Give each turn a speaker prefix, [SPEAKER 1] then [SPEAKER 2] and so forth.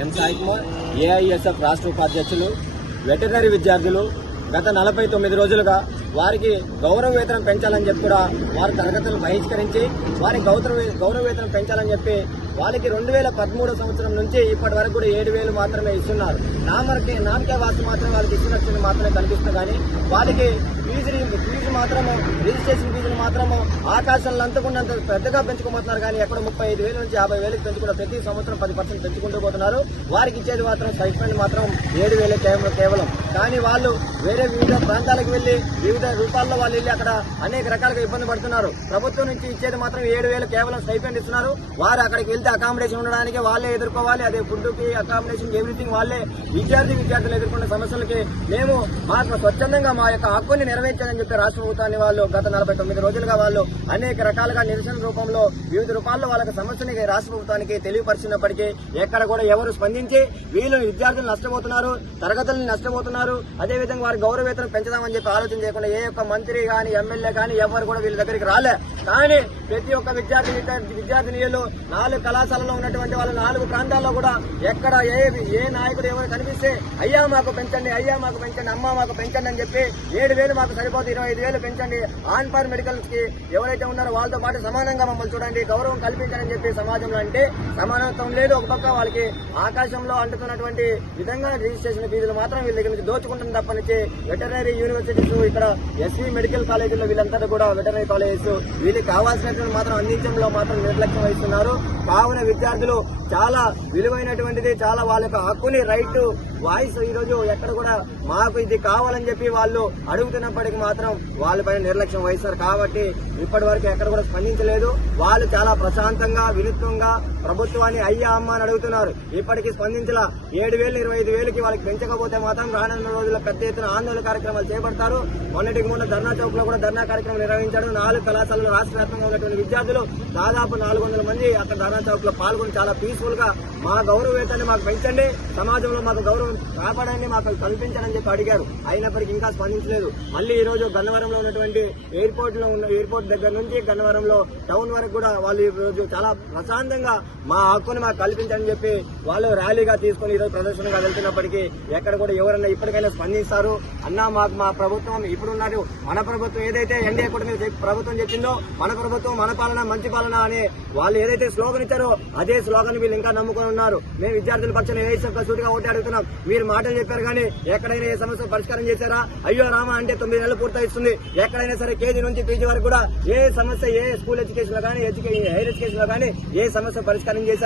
[SPEAKER 1] ఎం Sai Kumar AISF రాష్ట్ర ఉపాధ్యక్షులు veterinary విద్యార్థులు గత నలభై తొమ్మిది రోజులుగా వారికి గౌరవ వేతనం పెంచాలని చెప్పి కూడా వారి తరగతులు బహిష్కరించి వారి గౌరవ గౌరవ వేతనం పెంచాలని చెప్పి వాళ్ళకి రెండు వేల పదమూడో సంవత్సరం నుంచి ఇప్పటి వరకు కూడా ఏడు వేలు మాత్రమే ఇస్తున్నారు. నామకే నామకే వాసు మాత్రం వాళ్ళకి ఇస్తున్నట్టు మాత్రమే కనిపిస్తుంది. కానీ వాళ్ళకి ఫీజు ఫీజు మాత్రము రిజిస్ట్రేషన్ ఫీజులు మాత్రము ఆకాశంలో అంతకుండా పెద్దగా పెంచుకోబోతున్నారు కానీ ఎక్కడ ముప్పై ఐదు వేల నుంచి యాభై వేలకు పెంచుకుంటే ప్రతి సంవత్సరం పది పర్సెంట్ పెంచుకుంటూ పోతున్నారు. వారికి ఇచ్చేది మాత్రం స్టైఫండ్ మాత్రం ఏడు వేలే కేవలం కేవలం. కానీ వాళ్ళు వేరే వివిధ ప్రాంతాలకు వెళ్ళి వివిధ రూపాల్లో వాళ్ళు వెళ్ళి అక్కడ అనేక రకాలుగా ఇబ్బంది పడుతున్నారు. ప్రభుత్వం నుంచి ఇచ్చేది మాత్రం ఏడు వేలు కేవలం స్టైఫండ్ ఇస్తున్నారు. వారు అక్కడికి వెళ్తే అకామిడేషన్ ఉండడానికి వాళ్ళే ఎదుర్కోవాలి. అదే ఫుడ్కి అకామిడేషన్ ఎవ్రీథింగ్ వాళ్ళే విద్యార్థి విద్యార్థులు ఎదుర్కొన్న సమస్యలకి మేము మాకు స్వచ్ఛందంగా మా యొక్క హక్కుని నెరవేర్చాలని చెప్పి రాష్ట్ర ప్రభుత్వాన్ని వాళ్ళు గత నలభై తొమ్మిది రోజులుగా వాళ్ళు అనేక రకాలుగా నిరసన రూపంలో వివిధ రూపాల్లో వాళ్ళకి సమస్యని రాష్ట్ర ప్రభుత్వానికి తెలియపరిచినప్పటికీ ఎక్కడ కూడా ఎవరు స్పందించి వీళ్ళు విద్యార్థులు నష్టపోతున్నారు తరగతులను నష్టపోతున్నారు. అదేవిధంగా వారి గౌరవ పెంచదామని చెప్పి ఆలోచన చేయకుండా ఏ ఒక్క మంత్రి కానీ ఎమ్మెల్యే కానీ ఎవరు కూడా వీళ్ళ దగ్గరికి రాలే. కానీ ప్రతి ఒక్క విద్యార్థి విద్యార్థి- విద్యార్థినిలు నాలుగు కళాశాలలో ఉన్నటువంటి వాళ్ళ నాలుగు ప్రాంతాల్లో కూడా ఎక్కడ ఏ ఏ నాయకుడు ఎవరు కనిపిస్తే అయ్యా మాకు పెంచండి అయ్యా మాకు పెంచండి అమ్మ మాకు పెంచండి అని చెప్పి ఏడు వేలు మాకు సరిపోతే ఇరవై ఐదు వేలు పెంచండి. ఆన్ఫార్ మెడికల్స్కి ఎవరైతే ఉన్నారో వాళ్ళతో పాటు సమానంగా మమ్మల్ని చూడండి గౌరవం కల్పించండి చెప్పి సమాజంలో అంటే సమానత్వం లేదు. ఒక పక్క వాళ్ళకి ఆకాశంలో అంటుతున్నటువంటి విధంగా రిజిస్ట్రేషన్ ఫీజులు మాత్రం వీళ్ళ దగ్గర నుంచి దోచుకుంటుంది తప్పనిచ్చి. వెటర్నరీ యూనివర్సిటీస్ ఇక్కడ ఎస్వి మెడికల్ కాలేజీలో వీళ్ళంతా కూడా వెటనరీ కాలేజెస్ వీళ్ళకి కావాల్సినటువంటి మాత్రం అందించడంలో మాత్రం నిర్లక్ష్యం వహిస్తున్నారు. కావున విద్యార్థులు చాలా విలువైనటువంటిది చాలా వాళ్ళ యొక్క హక్కుని రైట్ వాయిస్ ఈరోజు ఎక్కడ కూడా మాకు ఇది కావాలని చెప్పి వాళ్ళు అడుగుతున్నప్పటికీ మాత్రం వాళ్ళపైన నిర్లక్ష్యం వహిస్తారు. కాబట్టి ఇప్పటి వరకు ఎక్కడ కూడా స్పందించలేదు. వాళ్ళు చాలా ప్రశాంతంగా వినూత్నంగా ప్రభుత్వాన్ని అయ్యా అమ్మ అని అడుగుతున్నారు. ఇప్పటికీ స్పందించలా. ఏడు వేలు ఇరవై ఐదు వేలకి వాళ్ళకి పెంచకపోతే మాత్రం రానున్న రోజుల్లో పెద్ద ఎత్తున ఆందోళన కార్యక్రమాలు చేపడతారు. మొన్నటికి మొన్న ధర్నా చౌక్లో కూడా ధర్నా కార్యక్రమం నిర్వహించాడు. నాలుగు కళాశాలలో రాష్ట్ర వ్యాప్తంగా ఉన్నటువంటి విద్యార్థులు దాదాపు నాలుగు వందల మంది అక్కడ ధర్నా చౌక్లో పాల్గొని చాలా పీస్ఫుల్గా మా గౌరవ వేతాన్ని మాకు పెంచండి సమాజంలో మాకు గౌరవం కాపాడండి మాకు కల్పించడని అని చెప్పి అడిగారు. అయినప్పటికీ ఇంకా స్పందించలేదు. మళ్ళీ ఈ రోజు గన్నవరంలో ఉన్నటువంటి ఎయిర్పోర్ట్లో ఉన్న ఎయిర్పోర్ట్ దగ్గర నుంచి గన్నవరంలో టౌన్ వరకు కూడా వాళ్ళు ఈ రోజు చాలా ప్రశాంతంగా మా హక్కుని మాకు కల్పించని చెప్పి వాళ్ళు ర్యాలీగా తీసుకుని ఈరోజు ప్రదర్శనగా వెళ్తున్నప్పటికీ ఎక్కడ కూడా ఎవరన్నా ఇప్పటికైనా స్పందిస్తారు. అన్నా మాకు మా ప్రభుత్వం ఇప్పుడున్నట్టు మన ప్రభుత్వం ఏదైతే ఎన్డీఏ కూటమి ప్రభుత్వం చెప్పిందో మన ప్రభుత్వం మన పాలన మంచి పాలన అని వాళ్ళు ఏదైతే స్లోగన్ ఇచ్చారో అదే స్లోగన్ వీళ్ళు ఇంకా నమ్ముకొని ఉన్నారు. మేము విద్యార్థుల పక్షాన ఏ సూటిగా ఓటు అడుగుతున్నాం. మీరు మాటలు చెప్పారు కానీ ఎక్కడైనా ఏ సమస్య పరిష్కారం చేశారా? అయ్యో రామ అంటే తొమ్మిది నెలలు పూర్తయిస్తుంది. ఎక్కడైనా సరే కేజీ నుంచి పీజీ వరకు కూడా ఏ సమస్య ఏ స్కూల్ ఎడ్యుకేషన్లో కానీ ఎడ్యుకేషన్ హైయర్ ఎడ్యుకేషన్లో కానీ ఏ సమస్య పరిష్కారం చేశారు?